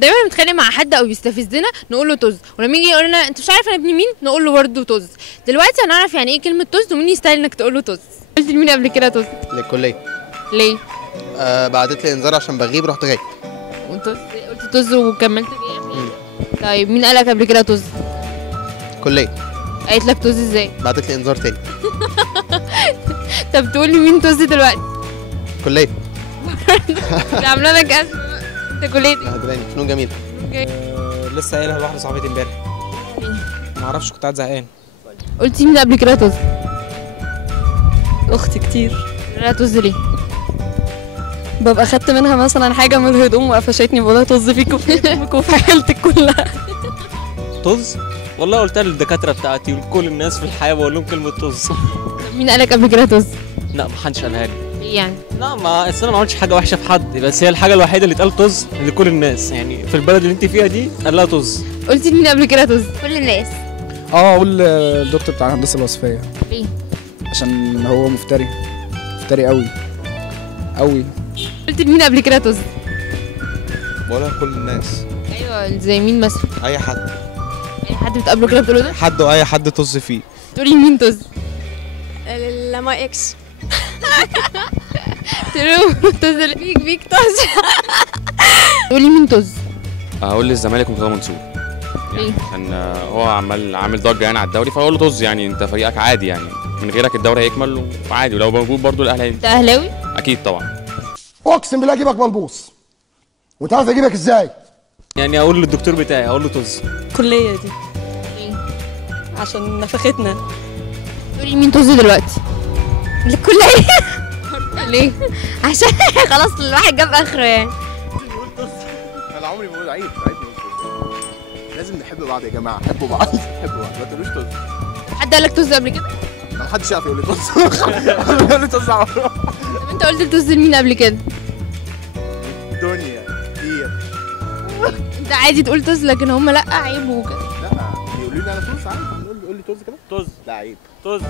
دايما بنتخانق مع حد او بيستفزنا نقول له طز، ولما يجي يقول لنا انت مش عارف انا ابن مين نقول له برده طز. دلوقتي هنعرف يعني ايه كلمه طز ومين يستاهل انك تقول له طز. قلت لمين قبل كده طز؟ للكليه. ليه؟ بعتت لي انذار عشان بغيب، رحت غايب. وطز قلت طز وكملت غياب. طيب مين قالك قبل كده طز؟ كليه. قالت لك طز ازاي؟ بعتت لي انذار تاني. طب تقول لي مين طز دلوقتي؟ كليه. عامله لك ازمه. انت كليه ايه؟ فنون جميله. لسه قايلها لواحده صاحبتي امبارح. ما اعرفش، كنت قاعد زهقان. قلتي مين قبل كده طز؟ اختي كتير. لا طز ليه؟ ببقى خدت منها مثلا حاجه من الهدوم وقفشتني بقولها طز فيك وفي هدومك وفي عيلتك كلها. طز؟ والله قلتها للدكاتره بتاعتي ولكل الناس في الحياه بقول لهم كلمه طز. مين قالك قبل كده طز؟ لا ما حدش قالها لي. ليه يعني؟ لا ما انا ما عملتش حاجه وحشه في حد، بس هي الحاجه الوحيده اللي اتقال طز لكل الناس، يعني في البلد اللي انت فيها دي قال لها طز. قلتي مين قبل كده طز؟ كل الناس. اقول الدكتور بتاع الهندسه الوصفيه. ليه؟ عشان هو مفتري قوي قوي. قلت مين قبل كده طز؟ بقولها كل الناس. ايوه زي مين مثلا؟ اي حد. اي حد بتقابله كده بتقول له ده؟ حد واي حد طز فيه. تقولي مين طز؟ لما اكس. تقولي طز بيك طز. تقولي مين طز؟ اقول للزمالك مرتضى منصور. ليه؟ عشان هو عامل ضجه يعني على الدوري، فاقول له طز، يعني انت فريقك عادي، يعني من غيرك الدوري هيكمل وعادي، ولو موجود برضه الاهلي. انت اهلاوي؟ اكيد طبعا. اقسم بالله اجيبك ملبوس. وانت عارف اجيبك ازاي؟ يعني اقول للدكتور بتاعي اقول له طز. الكليه دي ليه؟ عشان نفختنا. تقولي مين طز دلوقتي؟ الكلية. ليه؟ عشان خلاص الواحد جاب اخره يعني. انا عمري ما بقول عيب لازم نحب بعض يا جماعه، حبوا بعض ما تقولوش طز. حد قال لك طز قبل كده؟ ما حدش يعرف يقول لي طز. يقول لي طز. طب انت قلت طز لمين قبل كده؟ دنيا كتير. انت عادي تقول طز لكن هم لا عيب وكده. لا بيقولوا لي انا طز عادي، بنقول لي طز كده. طز لا عيب. طز.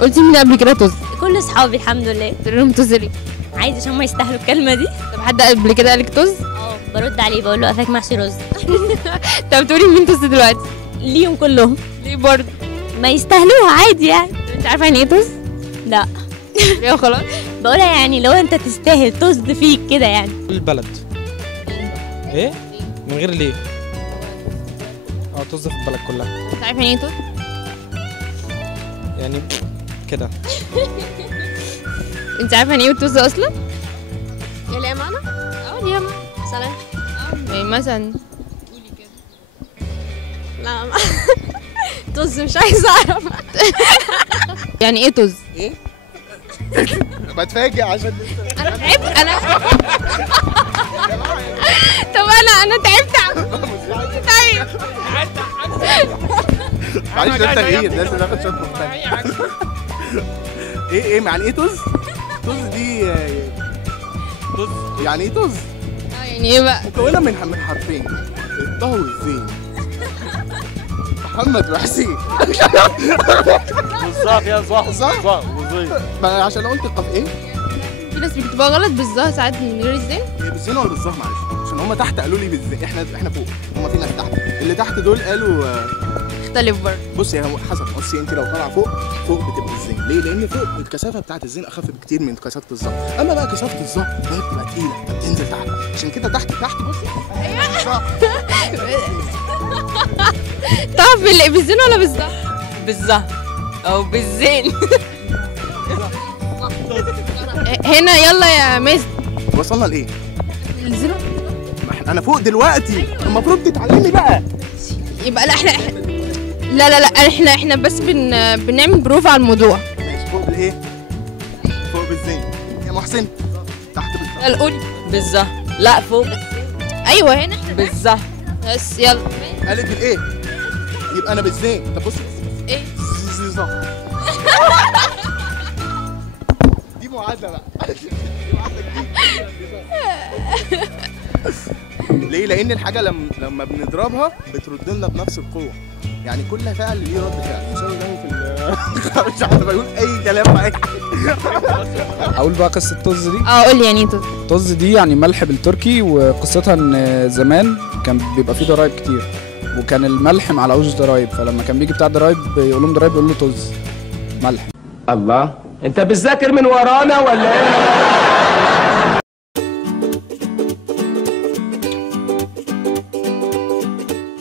قلتي مين قبل كده طز؟ كل اصحابي الحمد لله. تقول لهم طز ليه؟ عايز عشان هم يستاهلوا الكلمة دي. طب حد قبل كده قالك طز؟ برد عليه بقول له قفاك محشي رز. طب تقولي مين طز دلوقتي؟ ليهم كلهم. ليه برضه؟ ما يستاهلوها عادي يعني. طب انت عارفه يعني ايه طز؟ لا. ليه خلاص؟ بقولها يعني لو انت تستاهل طز فيك كده يعني. البلد. ايه؟ من غير ليه؟ طز في البلد كلها. انت عارف يعني ايه طز؟ يعني كده. انت عارفه يعني ايه طز اصلا؟ يا ليه معنى؟ ليها معنى. سلام. يعني مثلا قولي كده. لا طز مش عايزه اعرف. يعني ايه طز؟ ايه؟ بتفاجئ عشان انا تعبت طب انا تعبت. طيب معلش ده تغيير، لازم ناخد شويه مختلف. ايه يعني ايه طز؟ طز دي طز يعني ايه طز؟ يعني ايه بقى؟ مكونه من حرفين، الطه والزين. محمد وحسين. بالظبط يا صح. صح؟ ما عشان قلت القاف ايه؟ في ناس بتكتبها غلط بالظا ساعات من غير الزين. هي بالزين ولا بالظه معلش؟ عشان هم تحت قالوا لي بالزين، احنا فوق، هم في ناس تحت، اللي تحت دول قالوا اختلف برضه. بصي هو حسب، بصي انت لو طالعه فوق بتبقى الزين، ليه؟ لان فوق الكثافه بتاعت الزين اخف بكتير من كثافه الظه، اما بقى كثافه الظه فهي بتبقى تقيله فبتنزل تحت، عشان كده تحت بصي. طب بالزين ولا بالظا؟ بالظه او بالزين. هنا يلا يا مازن. وصلنا لايه؟ الزين. انا فوق دلوقتي، المفروض تتعلمي بقى. يبقى لا احنا لا احنا بس بنعمل بروفا على الموضوع. ماشي، فوق بالايه؟ فوق بالزين يا محسن. تحت بالظه. يلا قولي. بالظه. لا فوق. ايوه هنا احنا بالظه. بس يلا. قالت بالايه؟ يبقى انا بالزين. طب بصي ايه؟ زيزة. دي معادله بقى. ليه؟ لان الحاجه لما بنضربها بترد لنا بنفس القوه، يعني كل فعل ليه رد فعل. مش هقول في مش عارف اقول اي كلام معاك. اقول بقى قصه طز دي. قول لي يعني ايه طز. طز دي يعني ملح بالتركي، وقصتها ان زمان كان بيبقى فيه ضرايب كتير، وكان الملح معلهوش ضرايب، فلما كان بيجي بتاع ضرايب يقول لهم ضرايب يقول له طز ملح. الله، انت بتذاكر من ورانا ولا ايه؟